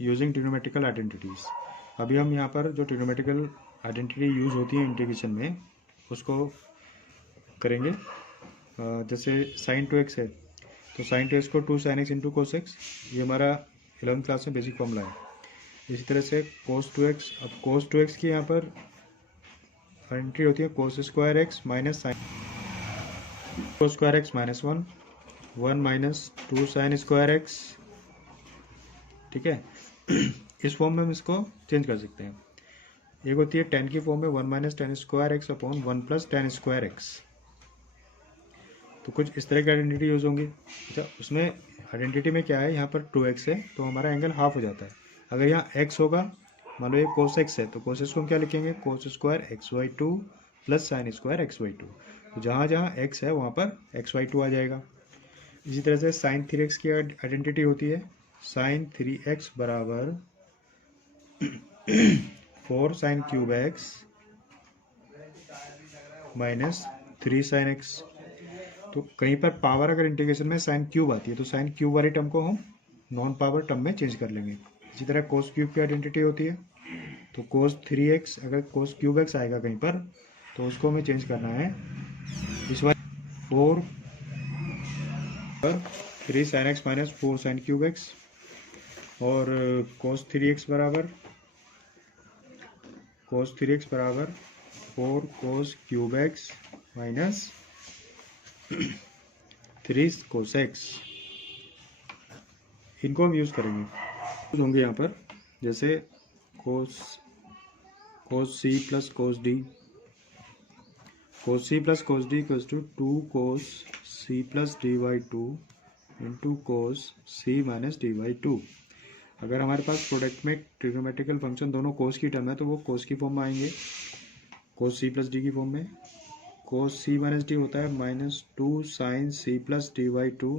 Using trigonometrical identities. अभी हम यहाँ पर जो ट्रिग्नोमेट्रिकल आइडेंटिटी यूज़ होती है इंटीग्रेशन में उसको करेंगे। जैसे साइन 2x है तो साइन 2x को 2 sin x into cos x, ये हमारा 11th क्लास में बेसिक फॉर्मूला है। इसी तरह से कोस 2x, अब कोस 2x की यहाँ पर आइडेंटिटी होती है कोस square x minus sine cos square x minus 1 minus 2 sign square x. ठीक है, इस फॉर्म में हम इसको चेंज कर सकते हैं। एक होती है टेन की फॉर्म में 1 minus ten square x upon 1 plus ten square x. तो कुछ इस तरह की आइडेंटिटी यूज होंगी। अच्छा, उसमें आइडेंटिटी में क्या है, यहाँ पर 2x है तो हमारा एंगल हाफ हो जाता है। अगर यहाँ x होगा, मान लो ये कोस x है तो कोस x को हम क्या लिखेंगे, cos square x y two plus sine square x y two. तो जहाँ जहाँ x है वहाँ पर एक्स वाई टू आ जाएगा। इसी तरह से साइन 3x की आइडेंटिटी होती है साइन 3x बराबर 4 sine cube x minus 3 sine x. तो कहीं पर पावर अगर इंटीग्रेशन में साइन क्यूब आती है तो साइन क्यूब वाली टर्म को हम नॉन पावर टर्म में चेंज कर लेंगे। इसी तरह कोस क्यूब की आइडेंटिटी होती है तो कोस 3x, अगर कोस क्यूब एक्स आएगा कहीं पर तो उसको हमें चेंज करना है इस बार 4 पर 3 sine x minus 4 sine cube x, और कोस 3x बराबर 4 cos cube x minus 3 cos x. इनको हम यूज़ करेंगे, यूज होंगे यहाँ पर जैसे cos C plus cos D, cos C plus cos D equals to 2 cos C plus D Y two into cos C minus D Y two. अगर हमारे पास प्रोडक्ट में ट्रिग्नोमेट्रिकल फंक्शन दोनों कोस की टर्म है तो वो कोस की फॉर्म में आएंगे, कोस सी प्लस डी की फॉर्म में। कोस सी माइनस डी होता है माइनस 2 साइन सी plus D Y two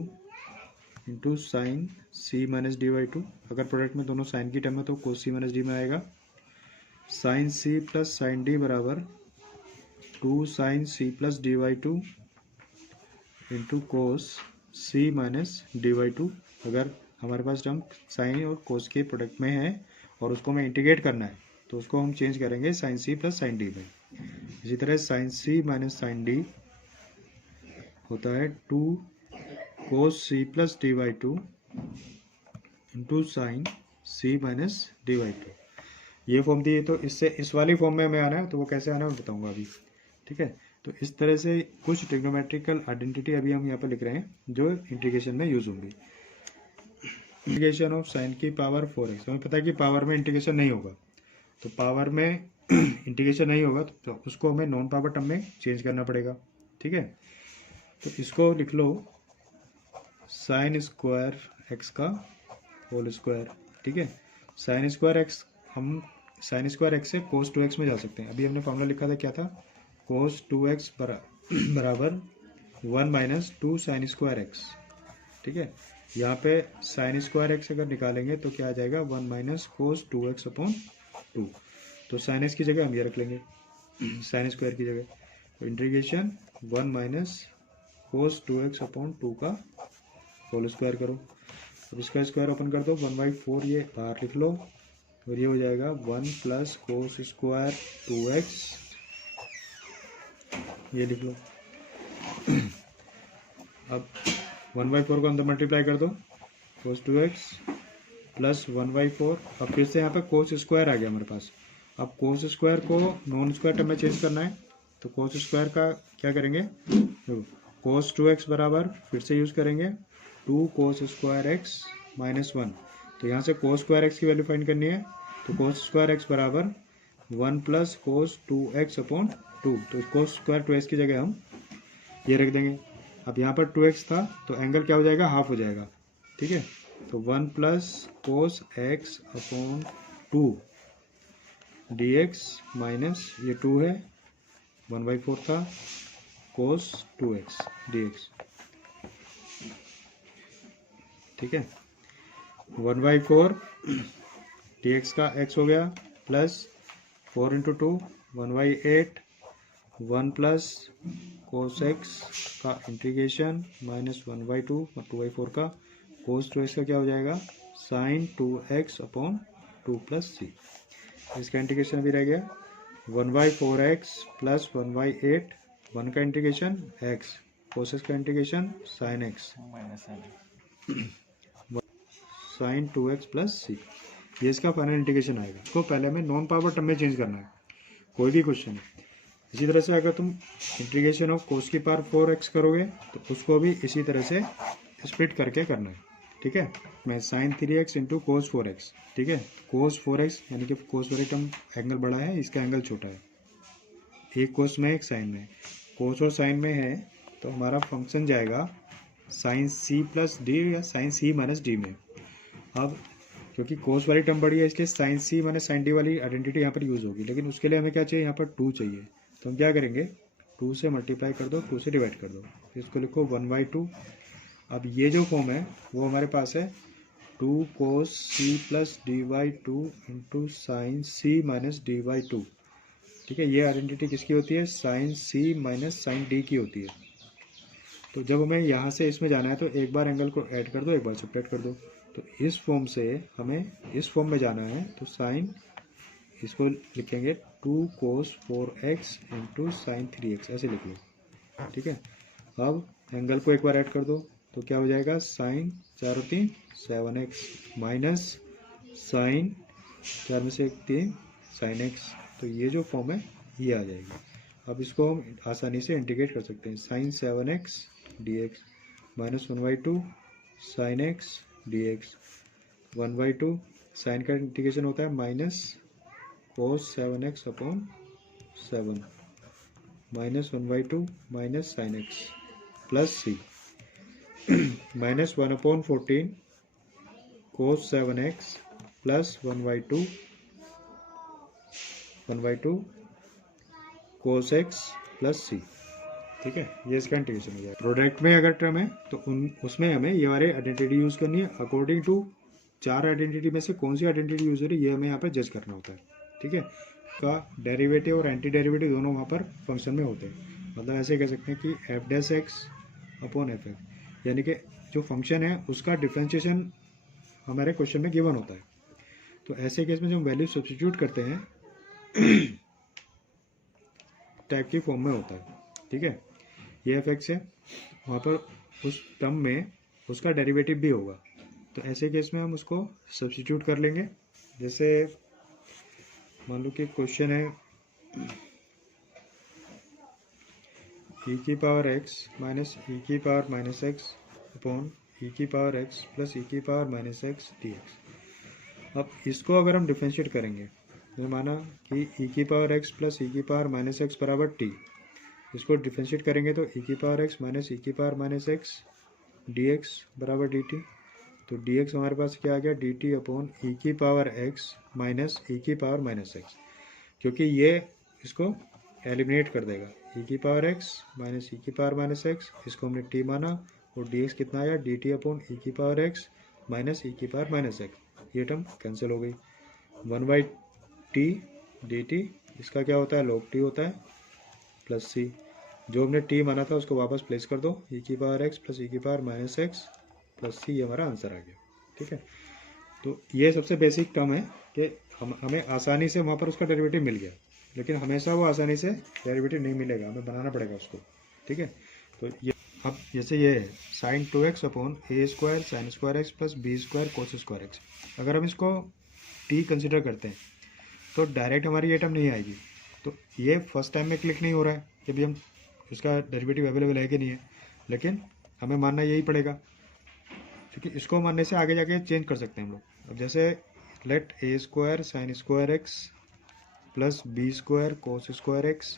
into sine सी माइनस डी वाई टू। अगर प्रोडक्ट में दोनों साइन की टर्म है तो कोस सी माइनस डी में आएगा। साइन सी प्लस साइन डी बराबर 2 साइन सी plus D Y two into cos सी माइनस डी वाई टू। अगर हमारे पास टर्म साइन और कोस के प्रोडक्ट में है और उसको हमें इंटीग्रेट करना है तो उसको हम चेंज करेंगे साइन सी प्लस साइन डी में। इसी तरह साइन सी माइनस साइन डी होता है 2 कोस सी plus D Y two into sine सी माइनस डी वाई टू। ये फॉर्म दी है तो इससे इस वाली फॉर्म में हमें आना है, तो वो कैसे आना है मैं बताऊंगा अभी। ठीक है, तो इस तरह से कुछ ट्रिग्नोमेट्रिकल आइडेंटिटी अभी हम यहाँ पर लिख रहे हैं जो इंटीग्रेशन में यूज होंगी। इंटीग्रेशन ऑफ साइन की पावर 4x, हमें पता है कि पावर में इंटीग्रेशन नहीं होगा, तो पावर में इंटीग्रेशन नहीं होगा तो उसको हमें नॉन पावर टर्म में चेंज करना पड़ेगा। ठीक है, तो इसको लिख लो साइन स्क्वायर एक्स का होल स्क्वायर। ठीक है, साइन स्क्वायर एक्स, हम साइन स्क्वायर एक्स से कोस 2x में जा सकते हैं। अभी हमने फॉर्मूला लिखा था, क्या था, कोस 2x बराबर 1 माइनस 2 साइन स्क्वायर एक्स। ठीक है, यहाँ पे साइन स्क्वायर एक्स अगर निकालेंगे तो क्या आ जाएगा 1 माइनस कोस 2x अपॉन 2। तो साइन एक्स की जगह हम ये रख लेंगे साइन स्क्वायर की जगह, तो integration 1 minus cos 2x upon 2 का होल स्क्वायर करो। अब इसका स्क्वायर ओपन कर दो, 1/4 ये बाहर लिख लो और ये हो जाएगा 1 प्लस कोस स्क्वायर 2x, ये लिख लो। अब 1/4 को अंदर मल्टीप्लाई कर दो, कोस 2x प्लस 1/4। अब फिर से यहाँ पे कोस स्क्वायर आ गया हमारे पास। अब कोस स्क्वायर को नॉन स्क्वायर टर्म में चेंज करना है तो कोस स्क्वायर का क्या करेंगे, कोस 2x बराबर फिर से यूज़ करेंगे 2 कोस स्क्वायर एक्स माइनस 1। तो यहाँ से कोस स्क्वायर एक्स की वैल्यू फाइंड करनी है, तो कोस स्क्वायर एक्स बराबर 1 प्लस कोस 2x अपॉन 2। तो कोस स्क्वायर 2x की जगह हम ये रख देंगे। अब यहाँ पर 2x था तो एंगल क्या हो जाएगा, हाफ हो जाएगा। ठीक है, तो 1 plus cos x upon 2 dx minus ये 2 है 1/4 था कोस 2x dx। ठीक है, 1/4 dx का x हो गया plus 4 into 2 1/8, 1 plus cos x का इंटीग्रेशन माइनस 1/2 और 2/4 का कोस 2x का क्या हो जाएगा साइन 2x अपॉन 2 प्लस सी। इसका इंटीग्रेशन भी रह गया 1/4x प्लस 1/8, 1 का इंटीग्रेशन x, कोसेस का integration sine x sine 2x plus सी। ये इसका फाइनल इंटीग्रेशन आएगा। इसको पहले हमें नॉन पावर टर्म में चेंज करना है कोई भी क्वेश्चन है। इसी तरह से अगर तुम इंटीग्रेशन ऑफ कोस की पावर 4x करोगे तो उसको भी इसी तरह से स्प्लिट करके करना है, ठीक है। मैं sign 3x into cos 4x, ठीक है। कोस 4x यानी कि कोस 4x टर्म एंगल बड़ा है, इसका एंगल छोटा है, एक कोस में एक साइन में। कोस और साइन में है तो हमारा फंक्शन जाएगा साइन c प्लस डी या साइन c माइनस डी में। अब क्योंकि कोस वाली टर्म बड़ी है इसलिए sine c minus sine d वाली आइडेंटिटी यहाँ पर यूज़ होगी, लेकिन उसके लिए हमें क्या चाहिए, यहाँ पर 2 चाहिए। तो हम क्या करेंगे, 2 से मल्टीप्लाई कर दो, 2 से डिवाइड कर दो, इसको लिखो 1/2। अब ये जो फॉर्म है वो हमारे पास है 2 cos c plus dy2 into sine c माइनस dy2, ठीक है। ये आइडेंटिटी किसकी होती है, sine c minus sine d की होती है। तो जब हमें यहाँ से इसमें जाना है तो एक बार एंगल को ऐड कर दो, एक बार सब्ट्रैक्ट कर दो। तो इस फॉर्म से हमें इस फॉर्म में जाना है तो साइन, इसको लिखेंगे 2 cos 4x into sine 3x, ऐसे लिख लो, ठीक है। अब एंगल को एक बार ऐड कर दो तो क्या हो जाएगा, साइन 4 और 3 7x माइनस साइन 4 में से 3 साइन x। तो ये जो फॉर्म है ये आ जाएगी। अब इसको हम आसानी से इंटीग्रेट कर सकते हैं, sine 7x dx minus 1/2 sine x dx, 1/2 sine का इंटीग्रेशन होता है minus cos 7x upon 7 minus 1/2 minus sine x plus सी minus 1/14 cos 7x plus 1/2 cos x plus सी, ठीक है। ये इसका इंटीग्रेशन हो जाएगा। प्रोडक्ट में अगर टर्म है तो उसमें हमें ये वाले आइडेंटिटी यूज़ करनी है। अकॉर्डिंग टू 4 आइडेंटिटी में से कौन सी आइडेंटिटी यूज़ हो रही है ये हमें यहाँ पर जज करना होता है, ठीक है। का डेरिवेटिव और एंटी डेरिवेटिव दोनों वहाँ पर फंक्शन में होते हैं। मतलब ऐसे कह सकते हैं कि F dash x upon F x, यानी कि जो फंक्शन है उसका डिफ्रेंशिएशन हमारे क्वेश्चन में गिवन होता है। तो ऐसे केस में जब वैल्यू सब्स्टिट्यूट करते हैं टाइप की फॉर्म में होता है, ठीक है। ये एफ एक्स है, वहाँ पर उस टर्म में उसका डेरिवेटिव भी होगा। तो ऐसे केस में हम उसको सब्स्टिट्यूट कर लेंगे। जैसे मान लो कि क्वेश्चन है e की पावर x माइनस e की power minus x upon e की पावर x प्लस e की पावर माइनस एक्स dx। अब इसको अगर हम डिफ्रेंशिएट करेंगे तो माना कि e की पावर x प्लस e की पावर माइनस एक्स बराबर t, इसको डिफ्रेंशिएट करेंगे तो e की पावर x माइनस e की पावर माइनस एक्स dx बराबर dt। तो dx हमारे पास क्या आ गया, dt अपॉन e की पावर x माइनस e की पावर माइनस एक्स, क्योंकि ये इसको एलिमिनेट कर देगा। e की पावर x माइनस e की पावर माइनस एक्स, इसको हमने t माना और dx कितना आया, dt अपॉन e की पावर x माइनस e की पावर माइनस एक्स। ये टर्म कैंसिल हो गई। 1/t dt, इसका क्या होता है, log t होता है प्लस सी। जो हमने t माना था उसको वापस प्लेस कर दो, e की पावर x प्लस e की पावर माइनस एक्स प्लस सी, ये हमारा आंसर आ गया, ठीक है। तो ये सबसे बेसिक टर्म है कि हमें आसानी से वहाँ पर उसका डेरिवेटिव मिल गया, लेकिन हमेशा वो आसानी से डेरिवेटिव नहीं मिलेगा, हमें बनाना पड़ेगा उसको, ठीक है। तो ये अब जैसे ये है sine 2x upon a square sine square x plus b square cos square x. अगर हम इसको t कंसिडर करते हैं तो डायरेक्ट हमारी ये टर्म नहीं आएगी। तो ये फर्स्ट टाइम में क्लिक नहीं हो रहा है कि भाई हम इसका डेरिवेटिव अवेलेबल है कि नहीं है, लेकिन हमें मानना यही पड़ेगा, क्योंकि इसको मानने से आगे जाके चेंज कर सकते हैं हम लोग। अब जैसे let a square sine square x plus b square cos square x,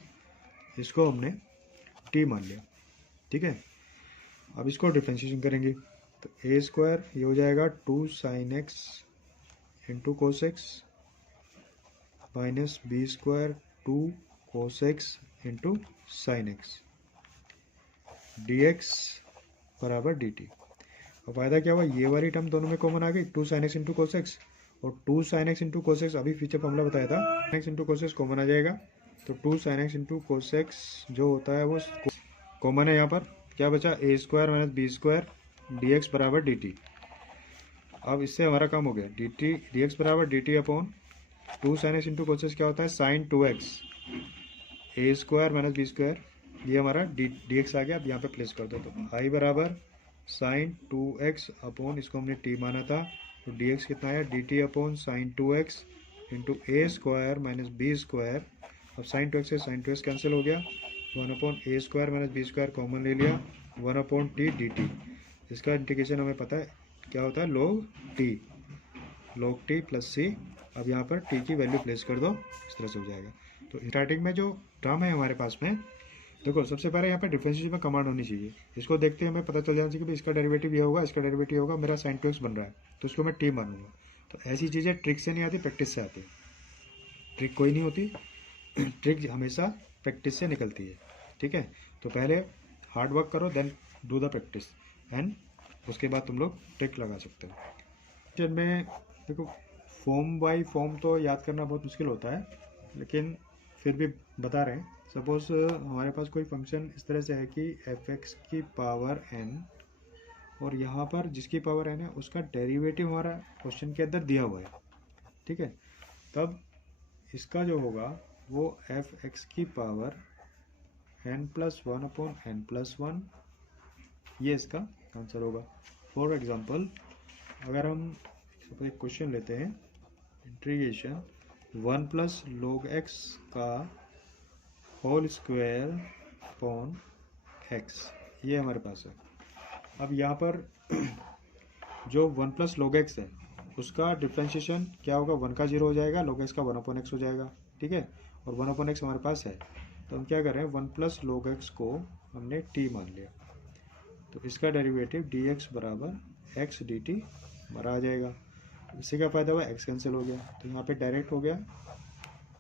इसको हमने टी मान लिया, ठीक है। अब इसको डिफ्रेंशिएशन करेंगे तो ए स्क्वायर ये हो जाएगा 2 sine x into cos x minus b square 2 cos x into sine x d x बराबर डी टी। और फायदा क्या हुआ, ये वाली टर्म दोनों में कॉमन आ गई, 2 sine x into cos x, और 2 sine x into cos x अभी फीचर फॉर्मूला बताया था, sine x into cos x common आ जाएगा। तो 2 sine x into cos x जो होता है वो कॉमन है। यहाँ पर क्या बचा, a square minus b square d x बराबर डी टी। अब इससे हमारा काम हो गया, डी टी डी एक्स बराबर d t upon 2 sine x into cos क्या होता है sine 2x a square minus b square, ये हमारा डी एक्स आ गया। अब यहाँ पे प्लेस कर दो, तो आई बराबर साइन 2x अपॉन इसको हमने टी माना था, तो डी एक्स कितना आया d t upon sine 2x into a square minus b square. अब साइन 2x से साइन 2x कैंसिल हो गया, 1 upon a square minus b square common ले लिया, 1 अपॉन टी डी टी। इसका इंटीग्रेशन हमें पता है क्या होता है log टी प्लस सी। अब यहाँ पर टी की वैल्यू प्लेस कर दो, इस तरह से हो जाएगा। तो स्टार्टिंग में जो टर्म है हमारे पास में, देखो सबसे पहले यहाँ पे डिफरेंशिएशन में कमांड होनी चाहिए, इसको देखते हैं हमें पता चल जाना चाहिए कि भाई इसका डेरिवेटिव ये होगा, इसका डेरिवेटिव होगा, मेरा साइन 2x बन रहा है तो उसको मैं टी मानूंगा। तो ऐसी चीज़ें ट्रिक से नहीं आती, प्रैक्टिस से आती है। ट्रिक कोई नहीं होती, ट्रिक हमेशा प्रैक्टिस से निकलती है, ठीक है। तो पहले हार्ड वर्क करो, then do the practice, and उसके बाद तुम लोग ट्रिक लगा सकते हो। क्वेश्चन में देखो फॉर्म बाई फॉर्म तो याद करना बहुत मुश्किल होता है, लेकिन फिर भी बता रहे हैं। सपोज हमारे पास कोई फंक्शन इस तरह से है कि एफ एक्स की पावर n, और यहाँ पर जिसकी पावर n है उसका डेरिवेटिव हमारा क्वेश्चन के अंदर दिया हुआ है, ठीक है। तब इसका जो होगा वो एफ एक्स की power n plus 1 upon n plus 1, ये इसका आंसर होगा। फॉर एग्जांपल अगर हम एक क्वेश्चन लेते हैं, इंटीग्रेशन 1 प्लस log x का होल स्क्वायर अपॉन x, ये हमारे पास है। अब यहाँ पर जो 1 प्लस log x है उसका डिफ्रेंशिएशन क्या होगा, 1 का 0 हो जाएगा, log x का 1 अपॉन x हो जाएगा, ठीक है। और 1 अपॉन x हमारे पास है, तो हम क्या कर रहे हैं 1 प्लस log x को हमने t मान लिया, तो इसका डेरिवेटिव dx बराबर x dt हमारा आ जाएगा। इससे क्या फ़ायदा हुआ, x कैंसिल हो गया, तो यहाँ पे डायरेक्ट हो गया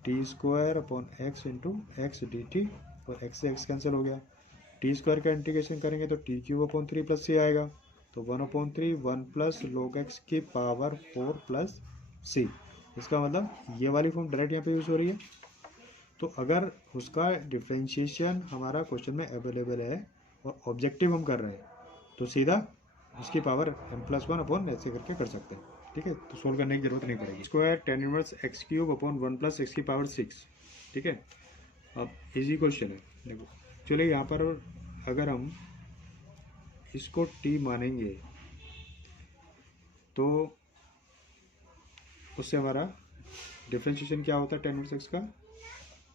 T square upon x into x D t, और x से x कैंसिल हो गया। टी स्क्वायर का इंटीग्रेशन करेंगे तो टी क्यूब अपॉन 3 प्लस सी आएगा, तो 1 अपॉन 3 1 प्लस log x की पावर 4 प्लस सी। इसका मतलब ये वाली फॉर्म डायरेक्ट यहाँ पे यूज़ हो रही है। तो अगर उसका डिफ्रेंशिएशन हमारा क्वेश्चन में अवेलेबल है और ऑब्जेक्टिव हम कर रहे हैं, तो सीधा उसकी पावर m+1 अपॉन ऐसे करके कर सकते हैं, ठीक है। तो सोल्व करने की जरूरत नहीं पड़ेगी। Square tan inverse x cube upon 1 plus x की पावर 6, ठीक है। अब इजी क्वेश्चन है, देखो चलिए यहाँ पर अगर हम इसको t मानेंगे तो उससे हमारा डिफ्रेंशिएशन क्या होता है tan इनवर्स एक्स का,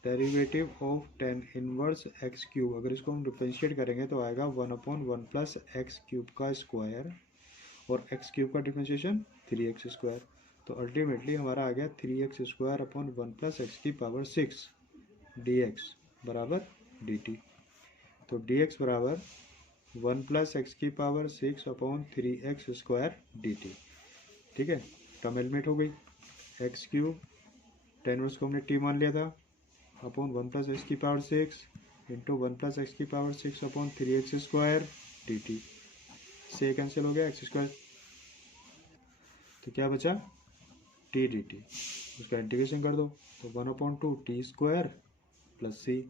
derivative of tan inverse x cube. अगर इसको हम डिफ्रेंशिएट करेंगे तो आएगा 1 अपॉन 1 प्लस एक्स क्यूब का स्क्वायर, और एक्स क्यूब का डिफ्रेंशिएशन 3x स्क्वायर, तो अल्टीमेटली हमारा आ गया 3x square upon 1 plus x की पावर 6 dx बराबर dt। तो dx बराबर 1 प्लस एक्स की power 6 upon 3x square dt, ठीक है। टर्म एलिमिनेट हो गई, एक्स क्यूब tan इनवर्स को हमने t मान लिया था अपॉन 1 प्लस एक्स की पावर 6 इंटू 1 प्लस एक्स की power 6 upon 3x square dt, से कैंसिल हो गया एक्स स्क्वायर, तो क्या बचा टी डी टी। उसका इंटीग्रेशन कर दो, तो 1 अपॉन 2 टी स्क्वायर प्लस सी,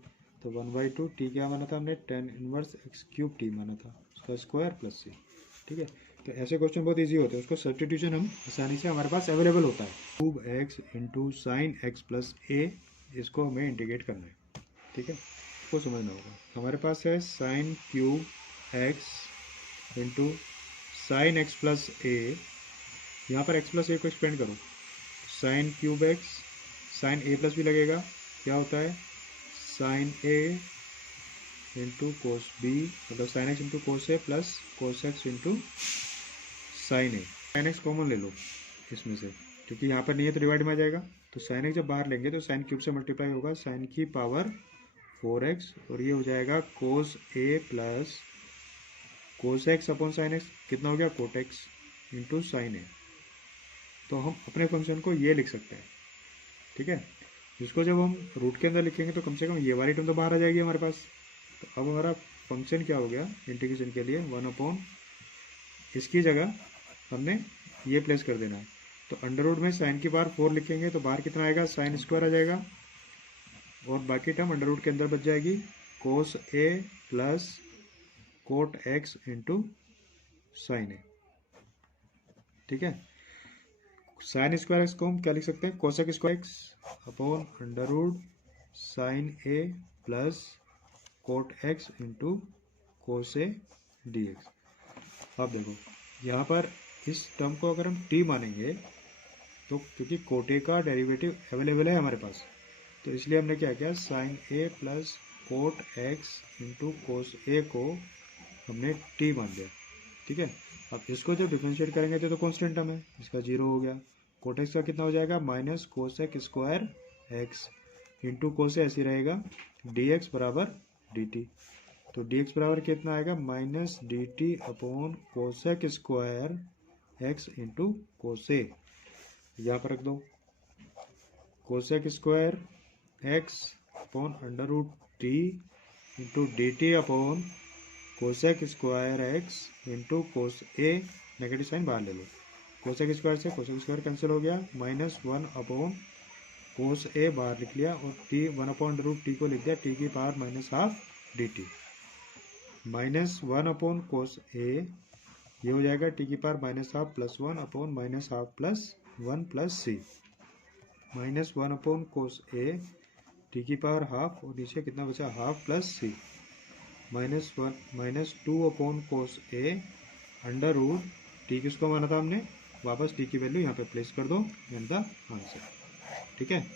तो 1/2 टी क्या माना था हमने tan inverse x cube T माना था, उसका स्क्वायर प्लस सी, ठीक है। तो ऐसे क्वेश्चन बहुत इजी होते हैं, उसको सब्स्टिट्यूशन हम आसानी से हमारे पास अवेलेबल होता है। Cube x into sine x plus a, इसको हमें इंटीग्रेट करना है, ठीक है, इसको समझना होगा। हमारे पास है sine cube x into sine x plus a, यहाँ पर x प्लस ए को एक्सपेंड करो, sine cube x, sine a plus भी लगेगा, क्या होता है sine a into cos b, मतलब sine x into cos a plus cos x into sine a. Sine x common ले लो इसमें से, क्योंकि यहाँ पर नहीं है तो डिवाइड में आ जाएगा, तो साइन एक्स जब बाहर लेंगे तो साइन क्यूब से मल्टीप्लाई होगा साइन की पावर 4x, और ये हो जाएगा cos a plus cos x upon sine x, कितना हो गया cot x into sine a. तो हम अपने फंक्शन को ये लिख सकते हैं, ठीक है। जिसको जब हम रूट के अंदर लिखेंगे तो कम से कम ये वाली टर्म तो बाहर आ जाएगी हमारे पास। तो अब हमारा फंक्शन क्या हो गया इंटीग्रेशन के लिए 1 अपॉन, इसकी जगह हमने ये प्लेस कर देना है, तो अंडर रूट में साइन की पावर 4 लिखेंगे तो बाहर कितना आएगा साइन स्क्वायर आ जाएगा, और बाकी टर्म अंडर रूट के अंदर बच जाएगी cos a plus cot x into sine a, ठीक है। साइन स्क्वायर एक्स को हम क्या लिख सकते हैं, cosec square x upon under root sine a plus cot x into cos a d x. अब देखो यहाँ पर इस टर्म को अगर हम टी मानेंगे तो क्योंकि कोटे का डेरिवेटिव अवेलेबल है हमारे पास, तो इसलिए हमने क्या किया, sine a plus cot x into cos a को हमने टी मान लिया। ठीक है, अब इसको जब डिफरेंशिएट करेंगे तो कांस्टेंट टर्म है, इसका जीरो हो गया। कोट एक्स का कितना हो जाएगा, minus cosec square x into cos a ऐसे रहेगा डी एक्स बराबर डी टी। तो डी एक्स बराबर कितना आएगा, minus d t upon cosec square x into cos a, यहाँ पर रख दो cosec square x upon under root t into d t upon cosec square x into cos a, negative sign बाहर ले लो, कोसेक स्क्वायर से कोसेक स्क्वायर कैंसिल हो गया, माइनस वन अपॉन कोस ए बाहर लिख लिया और t one upon under root t को लिख दिया टी की power minus half d t, minus one upon cos a, ये हो जाएगा टी की power minus half plus one upon minus half plus one plus C, minus one upon cos a t की power half और नीचे कितना बचा half plus C, minus one minus two upon cos a under root t किसको माना था हमने, वापस टी की वैल्यू यहाँ पे प्लेस कर दो एंड द आंसर। ठीक है,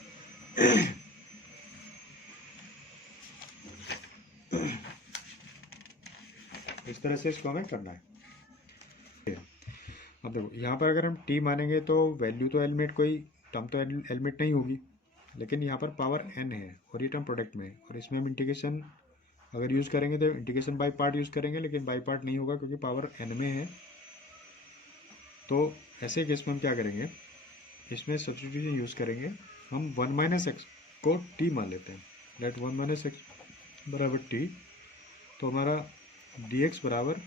इस तरह से इसको हमें करना है। अब देखो यहाँ पर अगर हम टी मानेंगे तो वैल्यू तो एलिमेंट कोई टर्म तो एलिमेंट नहीं होगी, लेकिन यहाँ पर पावर n है और ये टर्म प्रोडक्ट में है और इसमें हम इंटीग्रेशन अगर यूज़ करेंगे तो इंटीग्रेशन बाय पार्ट यूज़ करेंगे, लेकिन बाय पार्ट नहीं होगा क्योंकि पावर n में है। तो ऐसे केस में हम क्या करेंगे, इसमें सब्स्टिट्यूशन यूज़ करेंगे, हम वन माइनस एक्स को टी मान लेते हैं, लेट वन माइनस एक्स बराबर टी, तो हमारा डी एक्स बराबर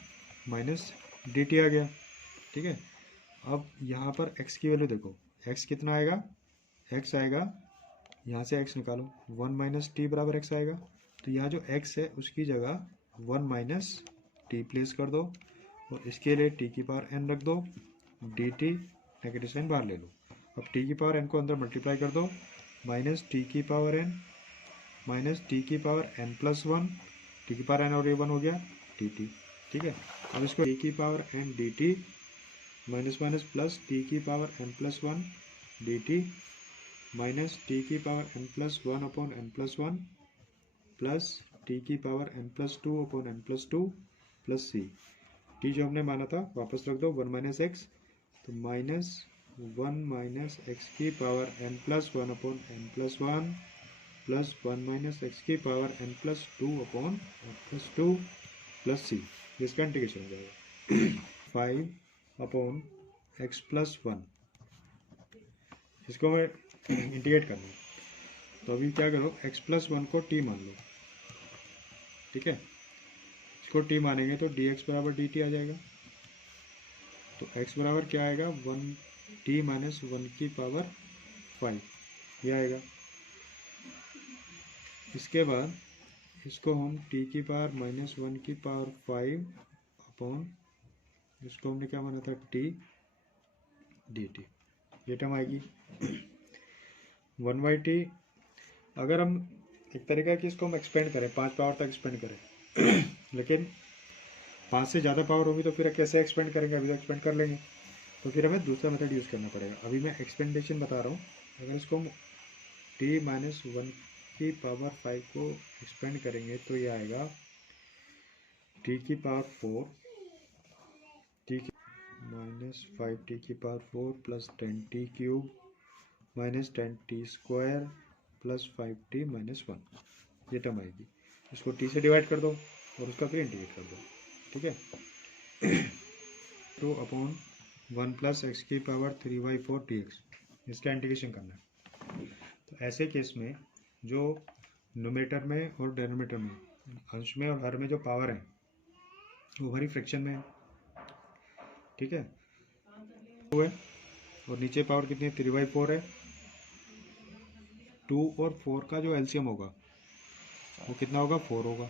माइनस डी टी आ गया। ठीक है, अब यहाँ पर x की वैल्यू देखो, x कितना आएगा, x आएगा, यहाँ से x निकालो, वन माइनस टी बराबर x आएगा, तो यहाँ जो x है उसकी जगह वन माइनस टी प्लेस कर दो और इसके लिए t की पावर n रख दो, डी टी नेगेटिव साइन बाहर ले लो। अब t की पावर n को अंदर मल्टीप्लाई कर दो, माइनस टी की पावर n माइनस टी की power n plus one, T की पावर n और ये वन हो गया टी टी। ठीक है, अब इसको टी की power n d t minus minus plus t की power n plus one d t minus t की power n plus one upon n plus one plus t की power n plus two upon n plus two plus C, t जो हमने माना था वापस रख दो, वन माइनस एक्स, तो माइनस वन माइनस एक्स की power n plus one upon n plus one plus one minus x की power n plus two upon n plus two plus C, जिसका इंटीग्रेशन हो जाएगा five upon x plus one, इसको मैं integrate करना है, तो अभी क्या करो, एक्स प्लस वन को टी मान लो। ठीक है, इसको टी मानेंगे तो डी एक्स बराबर डी टी आ जाएगा, तो एक्स बराबर क्या आएगा, वन टी माइनस वन की पावर फाइव, ये आएगा। इसके बाद इसको हम टी की पावर माइनस वन की पावर फाइव अपॉन, इसको हमने क्या माना था, टी डी टी, ये टर्म आएगी वन बाई टी। अगर हम एक तरीका कि इसको हम एक्सपेंड करें, पाँच पावर तक एक्सपेंड करें लेकिन पाँच से ज़्यादा पावर होगी तो फिर कैसे एक्सपेंड करेंगे, अभी तो एक्सपेंड कर लेंगे, तो फिर हमें दूसरा मेथड यूज़ करना पड़ेगा। अभी मैं एक्सपेंडेशन बता रहा हूँ, अगर इसको हम टी माइनस वन की पावर फाइव को एक्सपेंड करेंगे तो ये आएगा टी की पावर फोर, टी की माइनस फाइव टी की power four plus ten T cube minus ten T square plus five T minus one, ये टर्म आएगी। इसको टी से डिवाइड कर दो और उसका फिर इंटीग्रेट कर दो। ठीक है, two upon one plus x की power three by four t x, इसका इंटीग्रेशन करना है। तो ऐसे केस में जो न्यूमरेटर में और डिनोमिनेटर में, अंश में और हर में जो पावर है वो हमारी फ्रैक्शन में है। ठीक है, टू है और नीचे पावर कितनी है, थ्री बाई फोर है। टू और फोर का जो एलसीएम होगा वो कितना होगा, फोर होगा।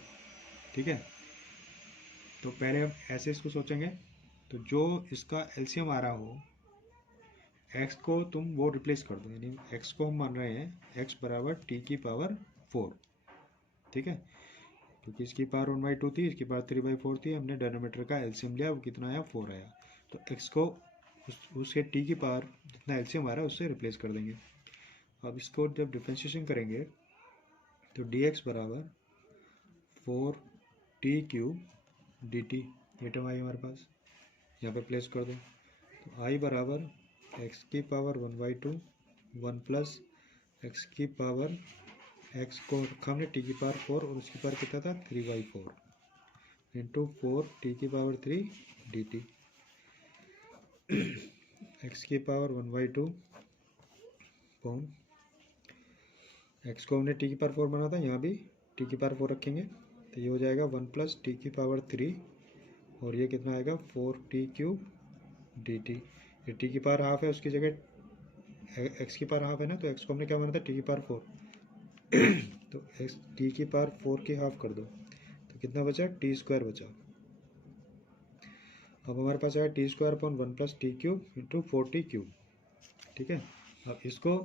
ठीक है, तो पहले हम ऐसे इसको सोचेंगे, तो जो इसका एलसीएम आ रहा हो एक्स को तुम वो रिप्लेस कर दो, यानी एक्स को हम मान रहे हैं एक्स बराबर टी की पावर 4, ठीक है, क्योंकि इसकी पावर 1/2 थी, इसकी पावर 3/4 थी, हमने डिनोमिनेटर का एलसीएम लिया, वो कितना आया 4 आया, तो एक्स को उसके टी की पावर जितना एलसीएम आ रहा है उससे रिप्लेस कर देंगे। अब इसको जब डिफ्रेंशिएशन करेंगे तो डी एक्स बराबर 4t³ dt, ये टर्म आई हमारे पास, यहाँ पे प्लेस कर दो। तो आई बराबर एक्स की पावर 1/2 1 प्लस एक्स की पावर, एक्स को रखा हमने टी की पावर 4 और उसकी पावर कितना था 3/4 इंटू 4t की पावर 3 dt, एक्स की पावर 1/2 पॉन, एक्स को हमने टी की पावर 4 बना था, यहाँ भी टी की पावर 4 रखेंगे, तो ये हो जाएगा 1 प्लस टी की पावर 3 और ये कितना आएगा 4t³ dt। ये टी की पावर हाफ है, उसकी जगह एक्स की पावर हाफ है ना, तो एक्स को हमने क्या माना था टी की पावर 4 तो एक्स टी की पावर 4 की हाफ कर दो, तो कितना बचा t² बचा। अब हमारे पास आया t² upon 1 plus t³ into 4t³, ठीक है। अब इसको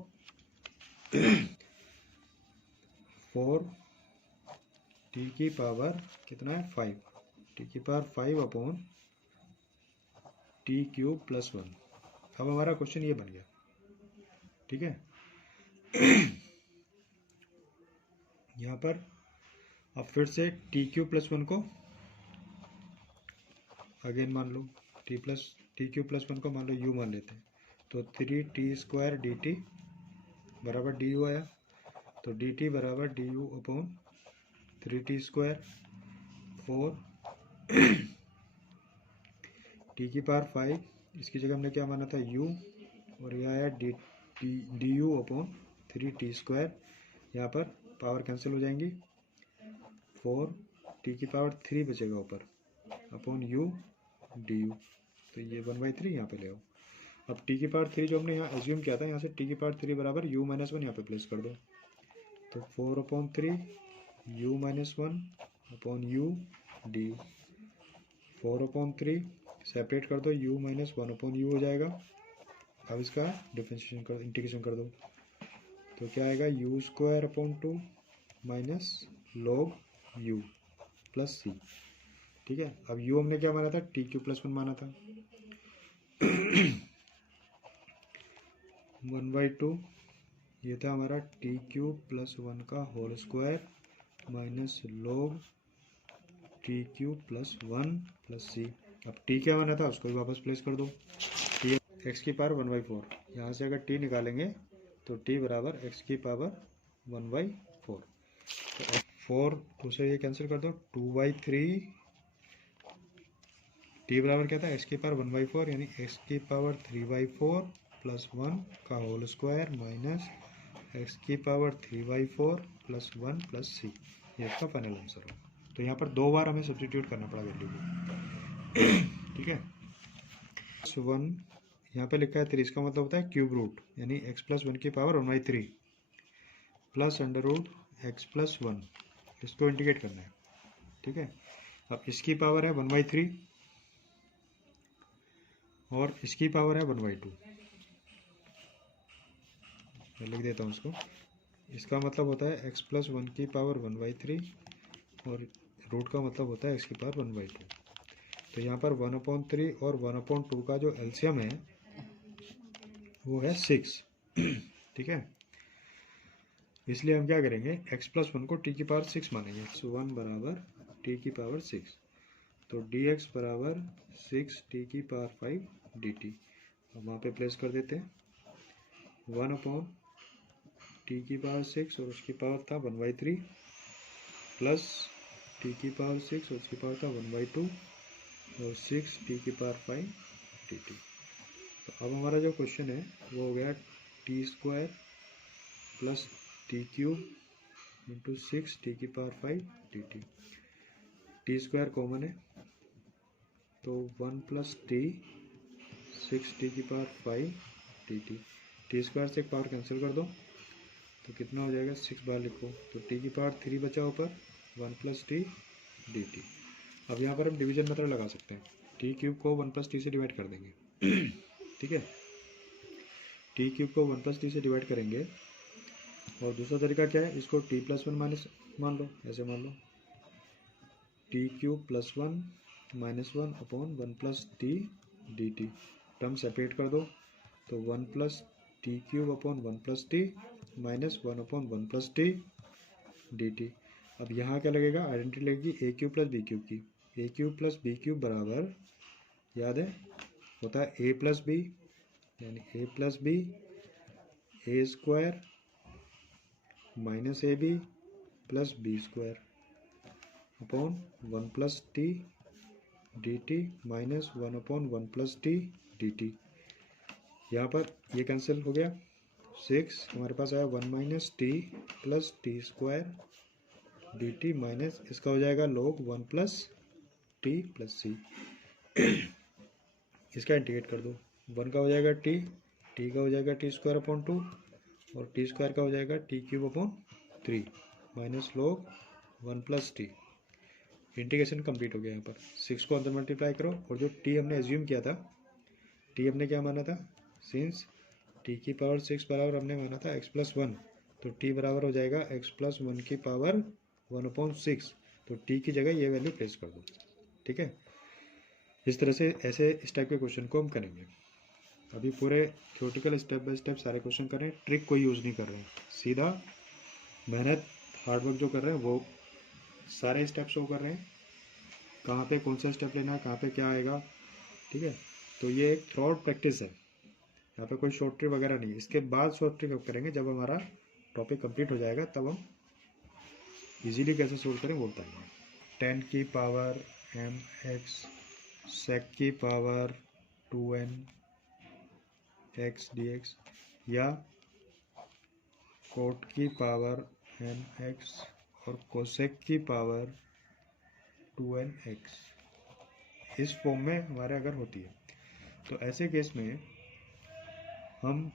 4 टी की पावर कितना है 5, टी की पावर 5 अपॉन t³ प्लस 1। अब हमारा क्वेश्चन ये बन गया, ठीक है। यहाँ पर अब फिर से t³ प्लस 1 को अगेन मान लो, t³ प्लस 1 को मान लो u मान लेते हैं, तो 3t² dt बराबर du आया, तो dt बराबर du अपॉन 3t², 4 टी की पावर 5, इसकी जगह हमने क्या माना था u, और यह आया du अपॉन 3t², यहाँ पर पावर कैंसिल हो जाएंगी, 4 टी की पावर 3 बचेगा ऊपर अपॉन u du, तो ये 1/3 यहाँ पे ले आओ। अब टी की पावर 3 जो हमने यहाँ एज्यूम किया था, यहाँ से टी की पावर 3 बराबर u - 1 यहाँ पे प्लेस कर दो, तो 4/3 u - 1 upon u du, 4/3 separate कर दो, u - 1 अपॉन u हो जाएगा। अब इसका डिफरेंशिएशन कर, इंटीग्रेशन कर दो, तो क्या आएगा u² upon 2 minus log u plus c, ठीक है। अब u हमने क्या माना था t³ प्लस 1 माना था 1/2, ये था हमारा t³ प्लस 1 का whole square minus log t³ plus 1 plus c। अब t क्या माना था उसको भी वापस प्लेस कर दो, t एक्स की पावर 1/4, यहाँ से अगर t निकालेंगे तो t बराबर एक्स की पावर 1/4, तो 4 उसे ये कैंसिल कर दो, 2/3, t बराबर क्या था एक्स की पावर 1/4 यानी एक्स की पावर 3/4 प्लस 1 का होल स्क्वायर माइनस एक्स की पावर 3/4 प्लस 1 प्लस c, ये इसका फाइनल आंसर हो। तो यहाँ पर 2 बार हमें सब्स्टिट्यूट करना पड़ा वैल्यू को, ठीक है। 1 यहाँ पे लिखा है 3, इसका मतलब होता है क्यूब रूट, यानी x प्लस 1 की power 1/3 plus under root x plus 1, इसको इंटीग्रेट करना है, ठीक है। अब इसकी पावर है 1/3 और इसकी पावर है 1/2, मैं लिख देता हूँ इसको, इसका मतलब होता है x प्लस 1 की पावर 1/3 और रूट का मतलब होता है x की पावर 1/2। तो यहाँ पर 1/3 और 1/2 का जो एलसीएम है वो है 6, ठीक है। इसलिए हम क्या करेंगे x प्लस 1 को t की पावर 6 मानेंगे, तो 1 बराबर t की पावर 6, तो dx बराबर 6t की पावर 5 dt। अब वहाँ पे प्लेस कर देते हैं, 1/t की पावर 6 और उसकी पावर था 1/3 प्लस t की पावर 6 और उसकी पावर था 1/2 और 6t की पावर 5 dt। तो अब हमारा जो क्वेश्चन है वो हो गया t² plus t³ into 6t की पावर 5 dt। t² कॉमन है तो 1 प्लस t 6t की पावर 5 dt, t² से एक पावर कैंसिल कर दो तो कितना हो जाएगा 6 बार लिखो, तो t की पावर 3 बचा ऊपर 1 प्लस t dt। अब यहाँ पर हम डिवीजन मेथड लगा सकते हैं, t³ को 1 प्लस t से डिवाइड कर देंगे ठीक है। टी क्यूब को 1 + t से डिवाइड करेंगे। और दूसरा तरीका क्या है, इसको t+1 माइनस मान लो, ऐसे मान लो t³ +1 -1 upon 1 + t dt। Term separate कर दो तो 1 + t³ upon 1 + t -1 upon 1 + t dt। अब यहाँ क्या लगेगा, आइडेंटिटी लगेगी a³ + b³ की। a³ + b³ बराबर, याद है, होता है a + b, यानी a + b a² -ab + b² upon 1 + t dt -1 upon 1 + t dt। यहाँ पर ये कैंसिल हो गया, 6 हमारे पास आया 1 - t + t² dt माइनस इसका हो जाएगा log 1 + t + c। इसका इंटीग्रेट कर दो, 1 का हो जाएगा t का हो जाएगा t² अपॉन 2 और t² का हो जाएगा t³ upon 3 minus log 1 + t। Integration complete हो गया। यहाँ पर 6 को अंदर मल्टीप्लाई करो और जो t हमने एज्यूम किया था, t हमने क्या माना था, सिंस t⁶ बराबर हमने माना था x + 1, तो t बराबर हो जाएगा x + 1 / 1/6। तो t की जगह ये वैल्यू प्लेस कर दो। ठीक है, इस तरह से ऐसे इस टाइप के क्वेश्चन को हम करेंगे। अभी पूरे थ्योरेटिकल स्टेप बाय स्टेप सारे क्वेश्चन कर रहे हैं, ट्रिक कोई यूज़ नहीं कर रहे हैं, सीधा मेहनत हार्डवर्क जो कर रहे हैं वो सारे स्टेप शो कर रहे हैं, कहाँ पे कौन सा स्टेप लेना है, कहाँ पे क्या आएगा। ठीक है, तो ये एक थ्रू आउट प्रैक्टिस है, यहाँ पे कोई शॉर्ट ट्रिक वगैरह नहीं है। इसके बाद शॉर्ट ट्रिक अब करेंगे, जब हमारा टॉपिक कंप्लीट हो जाएगा तब हम इजीली कैसे सोल्व करें वो बताएंगे। 10 की पावर mx sec की पावर 2n x dx या कोट की पावर mx और कोसेक की पावर 2nx, इस फॉर्म में हमारे अगर होती है तो ऐसे केस में हम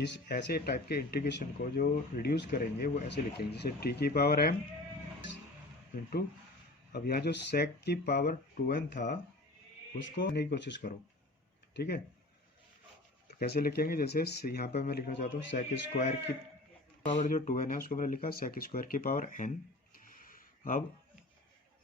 इस ऐसे टाइप के इंटीग्रेशन को जो रिड्यूस करेंगे वो ऐसे लिखेंगे, जैसे t की पावर m इंटू, अब यहाँ जो sec की पावर 2n था उसको करने की कोशिश करो। ठीक है, तो कैसे लिखेंगे, जैसे यहाँ पर मैं लिखना चाहता हूँ sec² की पावर जो 2n है उसको मैंने लिखा sec² की पावर n। अब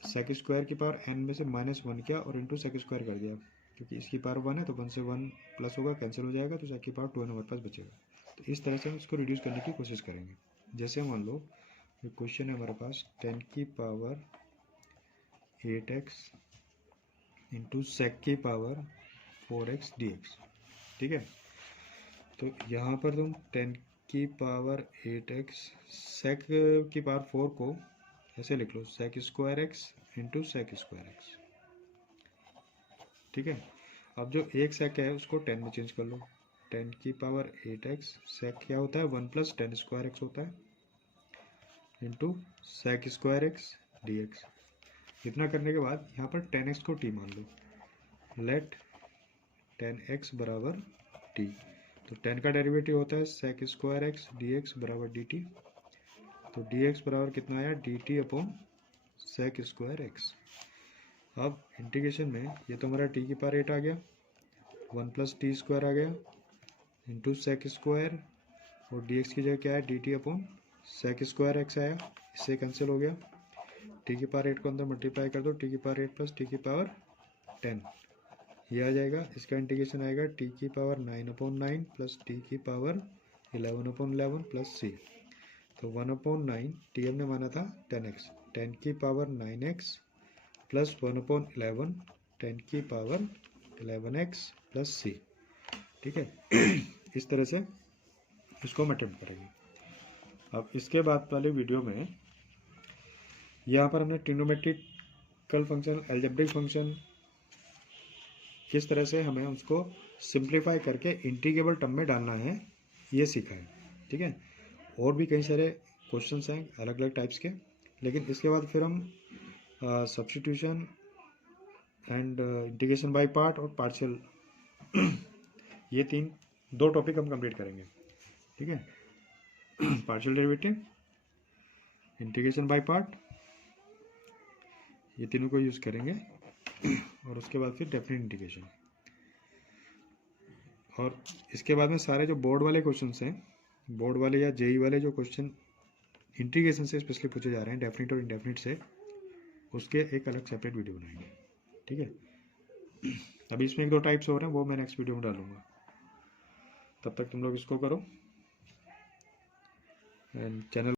sec² की पावर n में से -1 किया और इंटू sec² कर दिया, क्योंकि इसकी पावर 1 है तो 1 से 1 प्लस होगा, कैंसिल हो जाएगा, तो sec की पावर 2n हमारे पास बचेगा। तो इस तरह से हम इसको रिड्यूस करने की कोशिश करेंगे। जैसे मान लो ये क्वेश्चन है हमारे पास 10 की पावर 8x इंटू sec की पावर 4x dx। ठीक है, तो यहाँ पर तुम 10 की पावर 8x sec की पावर 4 को ऐसे लिख लो sec² इंटू sec²x। ठीक है, अब जो एक sec है उसको 10 में चेंज कर लो, 10 की पावर 8x sec क्या होता है 1 + 10² होता है इंटू sec²x dx। इतना करने के बाद यहाँ पर 10x को t मान लो, लेट 10x बराबर t। तो 10 का डेरिवेटिव होता है sec² dx बराबर dt। तो dx बराबर कितना आया, dt अपॉन sec²x। अब इंटीग्रेशन में ये तो हमारा t की पावर 8 आ गया, 1 + t² आ गया इंटू sec² और dx की जगह क्या है dt अपॉन sec²x आया, इससे कैंसिल हो गया। t की पावर 8 को अंदर मल्टीप्लाई कर दो, t की पावर 8 + t की पावर 10 ये आ जाएगा। इसका इंटीग्रेशन आएगा t की पावर 9/9 + t की पावर 11/11 + c। तो 1/9 t हमने माना था 10x, 10 की पावर 9x प्लस 1/11 10 की पावर 11x + c। ठीक है, इस तरह से इसको हम अटेम्प्ट करेंगे। अब इसके बाद वाले वीडियो में यहाँ पर हमने ट्रिग्नोमेट्रिकल फंक्शन, अलजेब्रिक फंक्शन, किस तरह से हमें उसको सिंप्लीफाई करके इंटीग्रेबल टर्म में डालना है ये सीखा है। ठीक है, और भी कई सारे क्वेश्चंस हैं अलग अलग टाइप्स के, लेकिन इसके बाद फिर हम substitution and integration by part और पार्शियल ये 2 टॉपिक हम कंप्लीट करेंगे। ठीक है, partial derivative, integration by part, ये तीनों को यूज़ करेंगे और उसके बाद फिर डेफिनेट इंटीग्रेशन। और इसके बाद में सारे जो बोर्ड वाले क्वेश्चन हैं, बोर्ड वाले या जेई वाले जो क्वेश्चन इंटीग्रेशन से स्पेशली पूछे जा रहे हैं, डेफिनेट और इंडेफिनिट से, उसके एक अलग सेपरेट वीडियो बनाएंगे, ठीक है। अभी इसमें 1-2 टाइप्स हो रहे हैं, वो मैं नेक्स्ट वीडियो में डालूंगा। तब तक तुम लोग इसको करो एंड चैनल